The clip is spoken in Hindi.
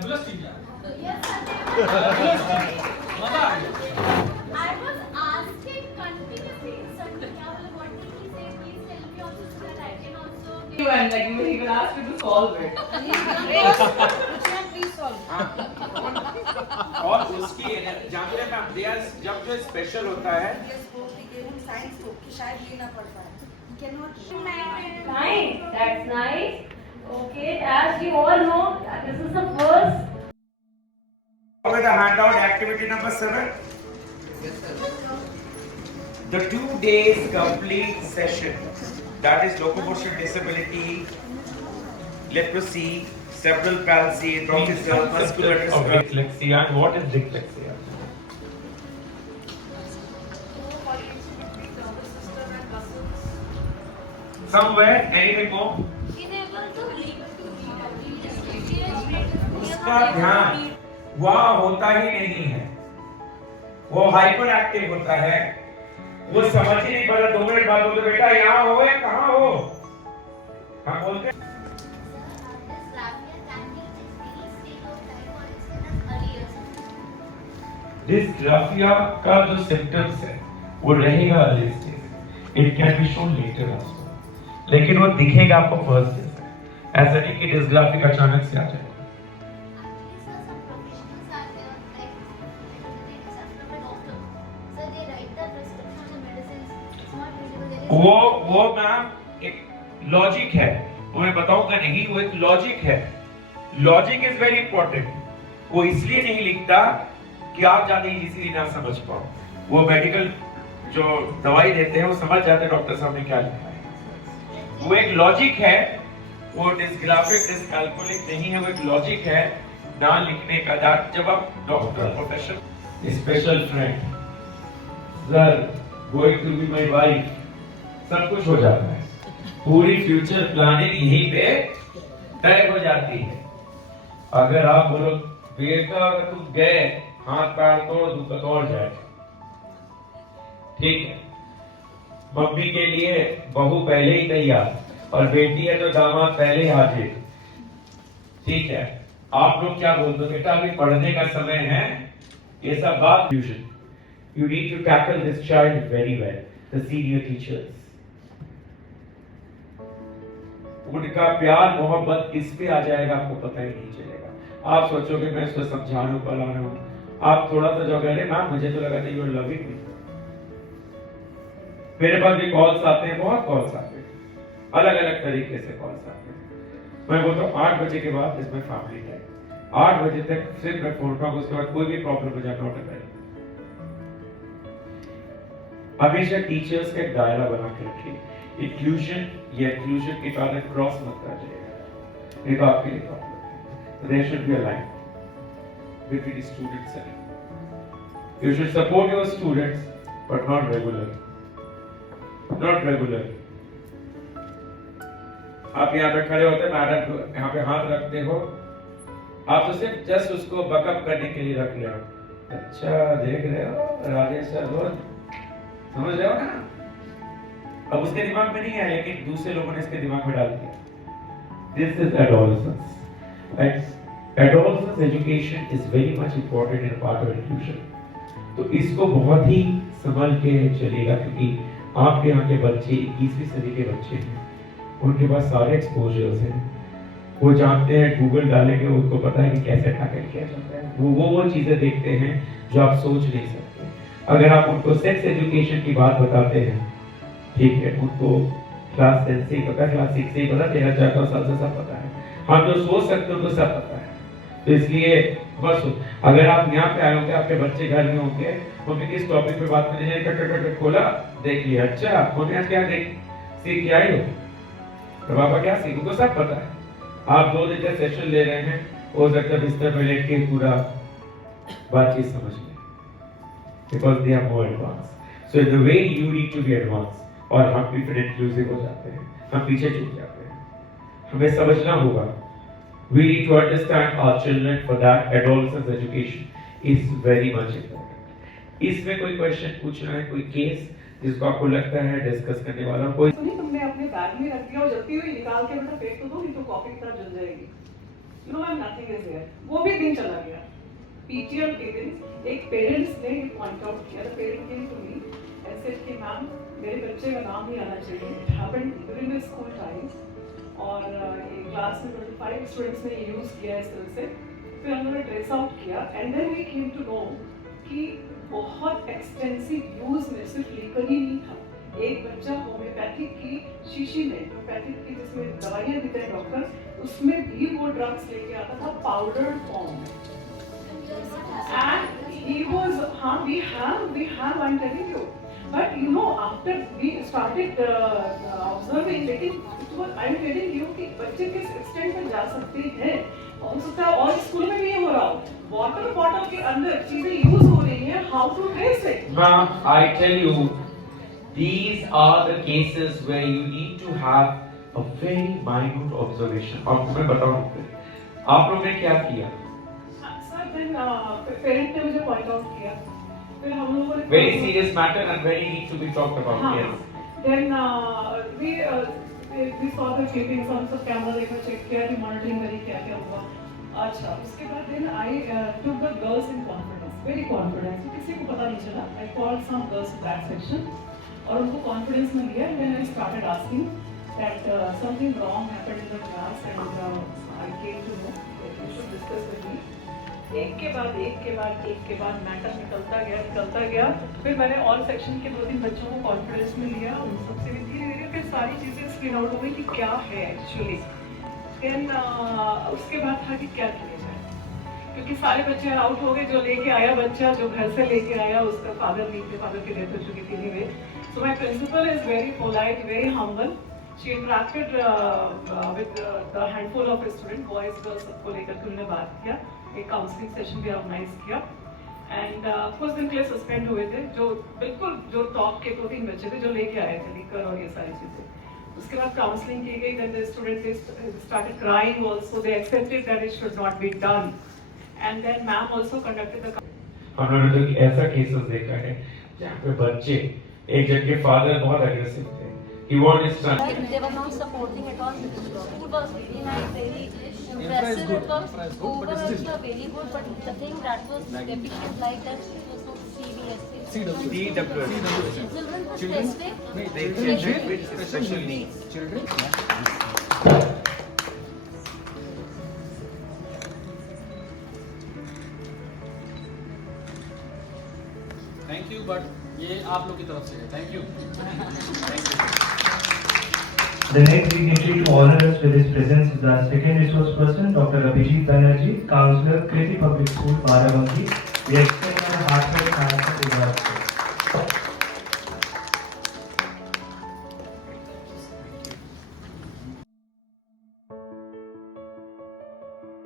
फैबुलस थी क्या? Yes, मजा आ गया। I was asking continuously, sir, what did he say? Please tell me also so that I can also. You and like he will ask you to solve it. Please solve. और उसकी जानते हैं मैम जब जो स्पेशल होता है साइंस को कि शायद ये ना पढ़ पाए. Cannot. Nice, that's nice. Okay, as you all know, this is the first. with the handout activity number 7. The 2 days complete session, that is locomotion disability, leprosy, cerebral palsy, autism, muscular dystrophy. Dyslexia. And what is dyslexia? Somewhere, anything more? Unable to link to उसका ध्यान वहाँ होता ही नहीं है, वो हाइपर एक्टिव होता है, वो समझ ही नहीं पाता. 2 मिनट बाद बोलते बेटा यहाँ हो या कहाँ हो, हम बोलते Dysgraphia का जो symptoms है वो रहेगा early stage. It can be shown later also. लेकिन वो दिखेगा आपको first stage में. ऐसा नहीं कि dysgraphia अचानक से आ जाएगा. वो मैम एक लॉजिक है, वो मैं बताऊंगा नहीं, वो एक लॉजिक है. Logic is very important. वो इसलिए नहीं लिखता कि आप ज्यादा इजीली ना समझ पाओ. वो मेडिकल जो दवाई देते हैं वो समझ जाते हैं डॉक्टर साहब ने क्या लिखा है. वो एक लॉजिक है, वो डिस्ग्राफिक डिस्कैल्कुलिक नहीं है, वो एक लॉजिक है ना लिखने का. जब आप doctor profession special friend sir going to be my wife सब कुछ हो जाता है. पूरी फ्यूचर प्लानिंग यहीं पे तय हो जाती है. अगर आप बोलो बेटा अगर तुम गए हाथ पैर तोड़ दूं तो तोड़ जाए, ठीक है. मम्मी के लिए बहू पहले ही तैयार और बेटी है तो दामाद पहले ही हाजिर, ठीक है. आप लोग क्या बोलते हो बेटा अभी पढ़ने का समय है, ये सब बात. You need to tackle this child very well. The senior teachers. उनका प्यार मोहब्बत किस पे आ जाएगा आपको पता ही नहीं चलेगा. आप सोचोगे मैं इसको समझा रहा हूँ पढ़ा रहा हूँ, आप थोड़ा सा जो कह रहे मैम मुझे तो लगा था यू आर लविंग मी. मेरे पास भी कॉल्स आते हैं, बहुत कॉल्स आते हैं, अलग अलग तरीके से कॉल्स आते हैं. मैं बोलता हूँ 8 बजे के बाद इसमें फैमिली टाइम, 8 बजे तक सिर्फ मैं फोन पर, उसके बाद कोई भी प्रॉब्लम हो जाए नॉट अवेलेबल. हमेशा टीचर्स का एक दायरा बना के रखिए. इंक्लूजन या इंक्लूजन के कारण क्रॉस मत कर जाइएगा, ये तो आपके लिए प्रॉब्लम है. There should be a line between students and you should support your students but not regular. आप यहाँ पे खड़े होते हैं, मैडम को यहाँ पे हाथ रखते हो, आप तो सिर्फ जस्ट उसको बकअप करने के लिए रख रहे हो. अच्छा देख रहे हो राजेश सर रोज, समझ रहे हो ना. अब उसके दिमाग में नहीं है लेकिन दूसरे लोगों ने इसके दिमाग में डाल दिया. This is adolescence. Adolescence education is very much important in part of inclusion. तो इसको बहुत ही संभल के चलेगा क्योंकि आपके यहाँ के बच्चे 21वीं सदी के बच्चे हैं, उनके पास सारे एक्सपोजर्स हैं. वो जानते हैं गूगल डालेंगे उनको पता है कि कैसे टैकल किया जाता है. वो चीजें देखते हैं जो आप सोच नहीं सकते. अगर आप उनको सेक्स एजुकेशन की बात बताते हैं, ठीक है, उनको क्लास 10 से ही पता है, क्लास 6 से ही पता, 13-14 साल से सब पता है. हम जो सोच सकते हो तो सब पता है. तो इसलिए बस अगर आप यहाँ पे आए होंगे, आपके बच्चे घर में होंगे, मम्मी किस टॉपिक पे बात करने जाए, कट खोला देख लिया, अच्छा मम्मी आज क्या सीख के आई हो, तो पापा क्या सीख, उनको सब पता है. आप 2 दिन का सेशन ले रहे हैं, हो सकता है बिस्तर पे लेट के पूरा बातचीत समझ लें because they are more advanced. So in the way you need to be advanced, और हम भी फिर inclusive हो जाते हैं, हम पीछे छूट जाते हैं. हमें समझना होगा. We need to understand our children. For that, adolescence education is very much important. इसमें कोई क्वेश्चन पूछना है, कोई केस जिसको आपको लगता है डिस्कस करने वाला कोई? सुनिए तुमने अपने बैग में रख दिया और जब भी हुई निकाल के बेटा फेंक तो दो, नहीं तो कॉपी की तरह जल जाएगी. You know ma'am nothing is there. वो भी दिन चला गया। पीटीएम के दिन एक पेरेंट्स ने पॉइंट आउट किया, the parent came to me and said कि मैम मेरे बच्चे का नाम नहीं आना चाहिए। It happened during the school time और ये क्लास में 25 स्टूडेंट्स ने यूज किया इस तरह से। फिर हमने ट्रेस आउट किया and then we came to know कि बहुत एक्सटेंसिव यूज में सिर्फ लीगली नहीं था। एक बच्चा होम्योपैथिक की शीशी में, होम्योपैथिक की जिसमें दवाइयाँ देते हैं डॉक्टर, उसमें भी वो ड्रग्स लेके आता था पाउडर फॉर्म में। And he was, we have, I'm telling you. But you know, after we started observing, लेकिन I'm telling you कि बच्चे किस extent पे जा सकते हैं। हो सकता है और स्कूल में भी ये हो रहा हो। वाटर बॉटल के अंदर चीजें यूज हो रही हैं, how to trace it? Ma'am, I tell you, these are the cases where you need to have a very minute observation. आपको मैं बताऊँ, आप लोगों ने क्या किया? Sir, then parent ने मुझे point out किया। फिर हम लोगों ने Very serious matter and very need to be talked about. हाँ, Yes. then we saw the clippings on सब कैमरा देखा, चेक किया कि मॉनिटरिंग करी क्या क्या हुआ। अच्छा, उसके बाद then I took the girls in confidence, very confidence, किसी को पता नहीं चला। I called some girls in that section और उनको confidence में लिया। Then I started asking that something wrong happened in the class and I came to know that you should discuss with me. एक के बाद मैटर निकलता गया। फिर मैंने ऑल सेक्शन के 2-3 बच्चों को कॉन्फ्रेंस में लिया, उन सबसे भी धीरे फिर सारी चीज़ें स्क्रीन आउट हो गई कि क्या है एक्चुअली। देन उसके बाद था कि क्या किया जाए, क्योंकि सारे बच्चे आउट हो गए। जो लेके आया बच्चा, जो घर से लेके आया, उसका फादर नहीं थे, फादर की डेथ हो चुकी थी anyway. So my principal is very polite, very humble. She interacted with the handful of students, boys, girls, सबको लेकर के उन्होंने बात किया। एक काउंसलिंग सेशन भी ऑर्गेनाइज किया एंड कुछ दिन के लिए सस्पेंड हुए थे जो बिल्कुल जो टॉप के 2-3 बच्चे थे जो लेके आए थे लीकर और ये सारी चीजें। उसके बाद काउंसलिंग की गई, then the students started crying also, they accepted that it should not be done and then ma'am also conducted the हमने तो ऐसा केसेस देखा है जहाँ पे बच्चे, एक जन के फादर बहुत एग्रेसिव थे, he wanted his son. They were not supporting at all. The school was really nice, very impressive. It was overall very good, but the thing that was deficient like that was not CBSE. Children with special needs. Thank you, but ये आप लोग की तरफ से है। Thank you. The next dignitary to honor us with his presence is the second resource person, Dr. Abhijit Banerjee, Counselor, Kriti Public School, Barabanki. We extend our heartfelt thanks to the